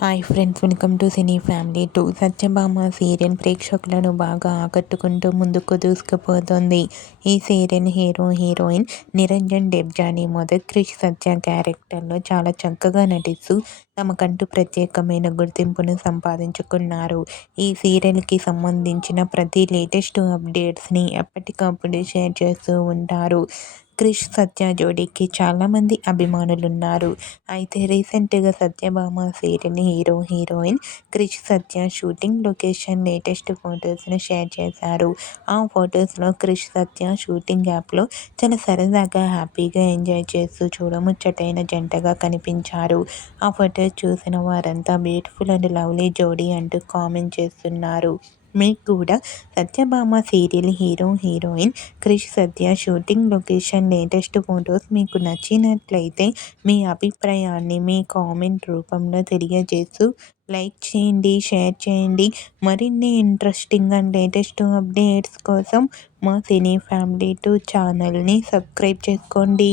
Hi friends, welcome to cine family 2. Satyabhama serial ప్రేక్షకులను బాగా ఆకట్టుకుంటూ ముందుకు దూసుకుపోతుంది. ఈ సీరియల్ హీరోయిన్ నిరంజన్ డెబ్జాని మొదటి క్రిష్ సత్య క్యారెక్టర్లో చాలా చక్కగా నటిస్తూ తమకంటూ ప్రత్యేకమైన గుర్తింపును సంపాదించుకున్నారు. ఈ సీరియల్కి సంబంధించిన ప్రతి లేటెస్ట్ అప్డేట్స్ని ఎప్పటికప్పుడు షేర్ చేస్తూ ఉంటారు. క్రిష్ సత్య జోడీకి చాలామంది అభిమానులున్నారు. అయితే రీసెంట్గా సత్యభామ సీరియల్ హీరోయిన్ క్రిష్ సత్య షూటింగ్ లొకేషన్ లేటెస్ట్ ఫొటోస్ను షేర్ చేశారు. ఆ ఫొటోస్లో క్రిష్ సత్య షూటింగ్ యాప్లో చాలా సరదాగా హ్యాపీగా ఎంజాయ్ చేస్తూ చూడముచ్చటైన జంటగా కనిపించారు. ఆ ఫొటోస్ చూసిన వారంతా బ్యూటిఫుల్ అండ్ లవ్లీ జోడీ అంటూ కామెంట్ చేస్తున్నారు. మీకు కూడా సత్యభామ సీరియల్ హీరోయిన్ క్రిష్ సత్య షూటింగ్ లొకేషన్ లేటెస్ట్ ఫొటోస్ మీకు నచ్చినట్లయితే మీ అభిప్రాయాన్ని మీ కామెంట్ రూపంలో తెలియజేస్తూ లైక్ చేయండి, షేర్ చేయండి. మరిన్ని ఇంట్రెస్టింగ్ అండ్ లేటెస్ట్ అప్డేట్స్ కోసం మా సినీ ఫ్యామిలీ 2 ఛానల్ని సబ్స్క్రైబ్ చేసుకోండి.